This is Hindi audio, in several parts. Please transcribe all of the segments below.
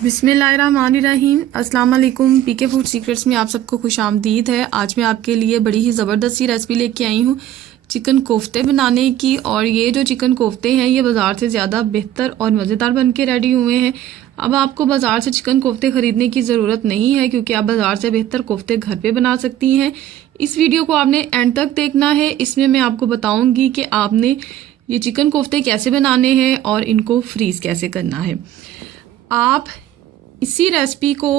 बिस्मिल्लाहिर्रहमानिर्रहीम। अस्सलाम वालेकुम। पीके फूड सीक्रेट्स में आप सबको खुशामदीद है। आज मैं आपके लिए बड़ी ही ज़बरदस्त सी रेसिपी लेके आई हूँ चिकन कोफ्ते बनाने की। और ये जो चिकन कोफ्ते हैं ये बाज़ार से ज़्यादा बेहतर और मज़ेदार बन के रेडी हुए हैं। अब आपको बाज़ार से चिकन कोफ्ते ख़रीदने की ज़रूरत नहीं है, क्योंकि आप बाज़ार से बेहतर कोफ्ते घर पे बना सकती हैं। इस वीडियो को आपने एंड तक देखना है। इसमें मैं आपको बताऊँगी कि आपने ये चिकन कोफ्ते कैसे बनाने हैं और इनको फ्रीज़ कैसे करना है। आप इसी रेसिपी को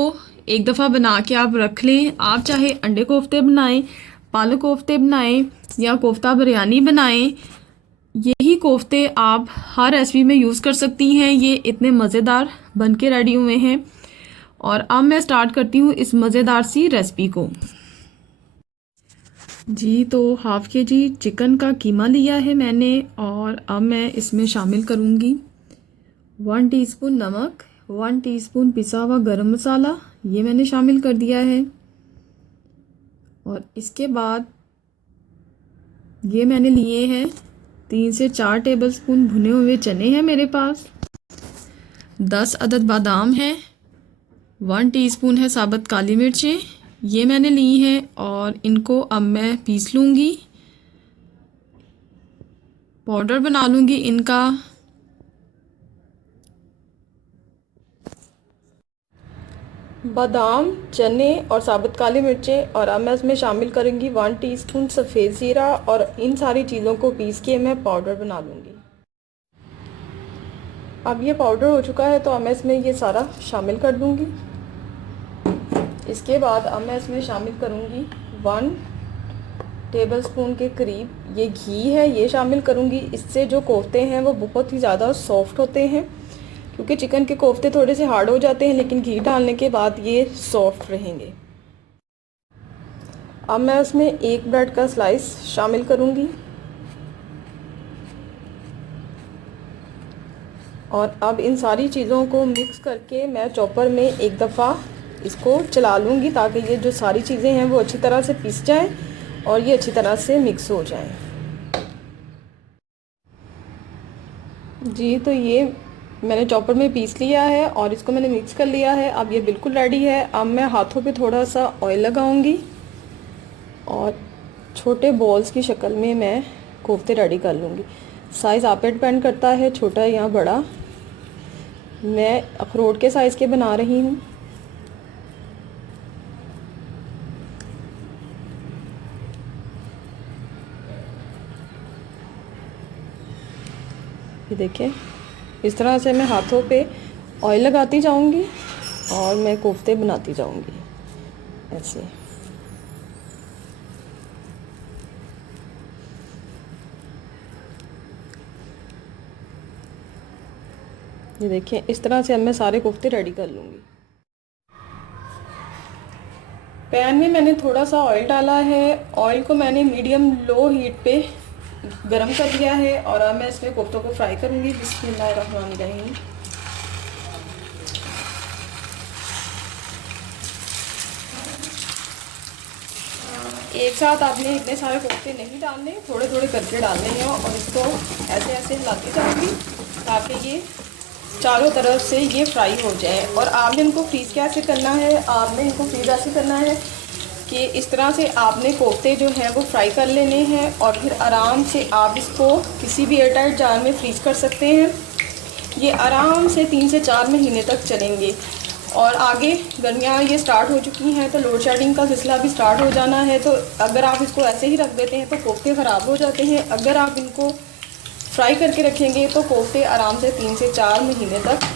एक दफ़ा बना के आप रख लें। आप चाहे अंडे कोफ्ते बनाएं, पालक कोफ्ते बनाएं या कोफ्ता बिरयानी बनाएं, यही कोफ्ते आप हर रेसिपी में यूज़ कर सकती हैं। ये इतने मज़ेदार बन के रेडी हुए हैं। और अब मैं स्टार्ट करती हूँ इस मज़ेदार सी रेसिपी को। जी, तो हाफ़ के जी चिकन का कीमा लिया है मैंने, और अब मैं इसमें शामिल करूँगी 1 टीस्पून नमक, 1 टीस्पून पिसा हुआ गरम मसाला, ये मैंने शामिल कर दिया है। और इसके बाद ये मैंने लिए हैं 3 से 4 टेबलस्पून भुने हुए चने हैं मेरे पास, 10 अदद बादाम हैं, 1 टीस्पून है साबुत काली मिर्चें, ये मैंने ली हैं। और इनको अब मैं पीस लूँगी, पाउडर बना लूँगी इनका। बादाम, चने और साबुत काली मिर्चें, और अब मैं इसमें शामिल करूँगी 1 टीस्पून सफ़ेद ज़ीरा, और इन सारी चीज़ों को पीस के मैं पाउडर बना लूँगी। अब ये पाउडर हो चुका है, तो अब मैं इसमें ये सारा शामिल कर दूँगी। इसके बाद अब मैं इसमें शामिल करूँगी 1 टेबलस्पून के करीब ये घी है, ये शामिल करूँगी। इससे जो कोफ्ते हैं वो बहुत ही ज़्यादा सॉफ्ट होते हैं, क्योंकि चिकन के कोफ्ते थोड़े से हार्ड हो जाते हैं, लेकिन घी डालने के बाद ये सॉफ्ट रहेंगे। अब मैं उसमें 1 ब्रेड का स्लाइस शामिल करूँगी, और अब इन सारी चीज़ों को मिक्स करके मैं चॉपर में एक दफ़ा इसको चला लूँगी, ताकि ये जो सारी चीज़ें हैं वो अच्छी तरह से पिस जाएं और ये अच्छी तरह से मिक्स हो जाएं। जी, तो ये मैंने चॉपर में पीस लिया है और इसको मैंने मिक्स कर लिया है। अब ये बिल्कुल रेडी है। अब मैं हाथों पे थोड़ा सा ऑयल लगाऊंगी और छोटे बॉल्स की शक्ल में मैं कोफ्ते रेडी कर लूँगी। साइज़ आप पे डिपेंड करता है, छोटा या बड़ा। मैं अखरोट के साइज़ के बना रही हूँ। ये देखिए, इस तरह से मैं हाथों पे ऑयल लगाती जाऊंगी और मैं कोफ्ते बनाती जाऊंगी ऐसे। ये देखिए, इस तरह से अब मैं सारे कोफ्ते रेडी कर लूँगी। पैन में मैंने थोड़ा सा ऑयल डाला है। ऑयल को मैंने मीडियम लो हीट पे गरम कर दिया है, और अब मैं इसमें कोफ्तों को फ्राई करूँगी। बिस्मिल्लाहिर्रहमानिर्रहीम। एक साथ आपने इतने सारे कोफ्ते नहीं डालने, थोड़े थोड़े करके डालने हैं, और इसको ऐसे ऐसे हिलाती जाऊँगी ताकि ये चारों तरफ से ये फ्राई हो जाए। और आपने इनको फ्रीज़ कैसे करना है, आपने इनको फ्रीज़ ऐसे करना है कि इस तरह से आपने कोफ्ते जो हैं वो फ्राई कर लेने हैं, और फिर आराम से आप इसको किसी भी एयरटाइट जार में फ्रीज़ कर सकते हैं। ये आराम से 3 से 4 महीने तक चलेंगे। और आगे गर्मियाँ ये स्टार्ट हो चुकी हैं, तो लोड शेडिंग का सिलसिला भी स्टार्ट हो जाना है। तो अगर आप इसको ऐसे ही रख देते हैं तो कोफ्ते ख़राब हो जाते हैं। अगर आप इनको फ्राई करके रखेंगे तो कोफ्ते आराम से 3 से 4 महीने तक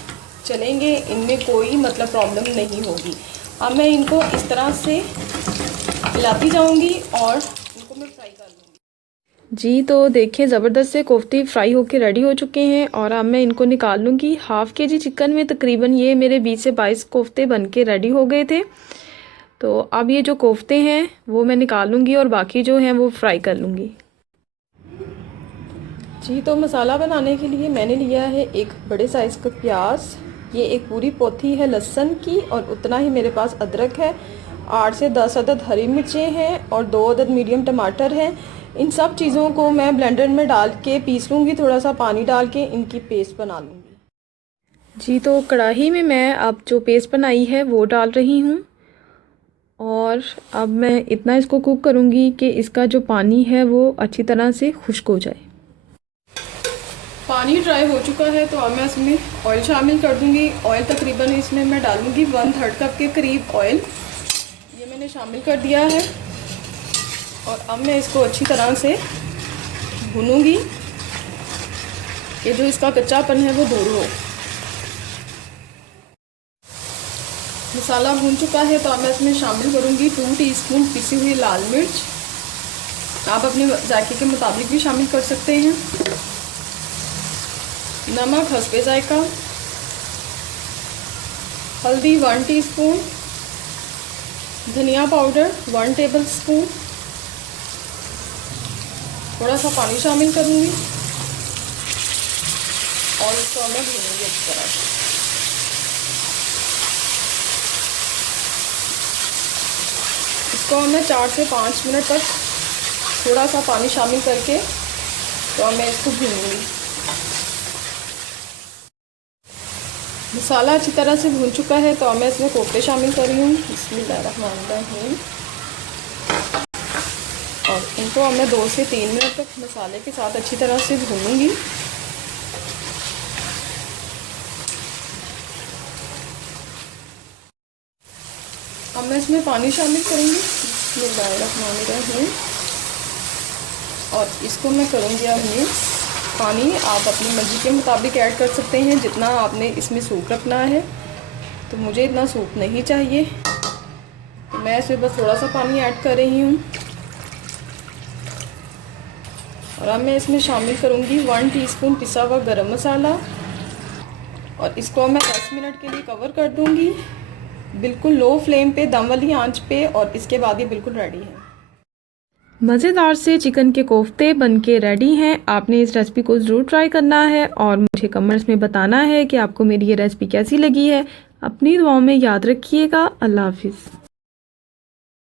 चलेंगे, इनमें कोई मतलब प्रॉब्लम नहीं होगी। अब मैं इनको इस तरह से हिलाती जाऊंगी और इनको मैं फ्राई कर लूँगी। जी, तो देखिए, ज़बरदस्त से कोफ्ते फ्राई होके रेडी हो चुके हैं, और अब मैं इनको निकाल लूँगी। हाफ़ के जी चिकन में तकरीबन ये मेरे 20 से 22 कोफ्ते बन के रेडी हो गए थे। तो अब ये जो कोफ्ते हैं वो मैं निकाल लूँगी, और बाकी जो हैं वो फ्राई कर लूँगी। जी, तो मसाला बनाने के लिए मैंने लिया है एक बड़े साइज़ का प्याज, ये एक पूरी पोथी है लहसुन की, और उतना ही मेरे पास अदरक है, 8 से 10 अदद हरी मिर्चें हैं, और 2 अदद मीडियम टमाटर हैं। इन सब चीज़ों को मैं ब्लेंडर में डाल के पीस लूँगी, थोड़ा सा पानी डाल के इनकी पेस्ट बना लूँगी। जी, तो कढ़ाई में मैं अब जो पेस्ट बनाई है वो डाल रही हूँ और अब मैं इतना इसको कुक करूँगी कि इसका जो पानी है वो अच्छी तरह से खुश्क हो जाए। पानी ड्राई हो चुका है तो अब मैं इसमें ऑयल शामिल कर दूँगी। ऑयल तकरीबन इसमें मैं डालूँगी 1/3 कप के करीब ऑयल, ये मैंने शामिल कर दिया है। और अब मैं इसको अच्छी तरह से भूनूँगी कि जो इसका कच्चापन है वो दूर हो। मसाला भून चुका है तो अब मैं इसमें शामिल करूँगी 2 टीस्पून पिसी हुई लाल मिर्च। आप अपने जायके के मुताबिक भी शामिल कर सकते हैं। नमक हस्बे जायका, हल्दी 1 टीस्पून, धनिया पाउडर 1 टेबलस्पून, थोड़ा सा पानी शामिल करूँगी और इसको मैं भूनूँगी अच्छी तरह से। इसको मैं 4 से 5 मिनट तक थोड़ा सा पानी शामिल करके तो मैं इसको भूनूँगी। मसाला अच्छी तरह से भून चुका है तो मैं इसमें कोफ्ते शामिल कर रही हूँ। बिस्मिल्लाहिर्रहमानिर्रहीम। और इनको मैं 2 से 3 मिनट तक मसाले के साथ अच्छी तरह से भूनूँगी। अब मैं इसमें पानी शामिल करूँगी। बिस्मिल्लाहिर्रहमानिर्रहीम। और इसको मैं करूँगी अब मिक्स। पानी आप अपनी मर्ज़ी के मुताबिक ऐड कर सकते हैं जितना आपने इसमें सूप रखना है, तो मुझे इतना सूप नहीं चाहिए तो मैं इसमें बस थोड़ा सा पानी ऐड कर रही हूँ। और अब मैं इसमें शामिल करूँगी 1 टीस्पून पिसा हुआ गरम मसाला और इसको मैं 10 मिनट के लिए कवर कर दूँगी, बिल्कुल लो फ्लेम पे, दम वाली आंच पे। और इसके बाद ये बिल्कुल रेडी है। मज़ेदार से चिकन के कोफ्ते बनके रेडी हैं। आपने इस रेसिपी को ज़रूर ट्राई करना है और मुझे कमेंट्स में बताना है कि आपको मेरी ये रेसिपी कैसी लगी है। अपनी दुआओं में याद रखिएगा। अल्लाह हाफिज़।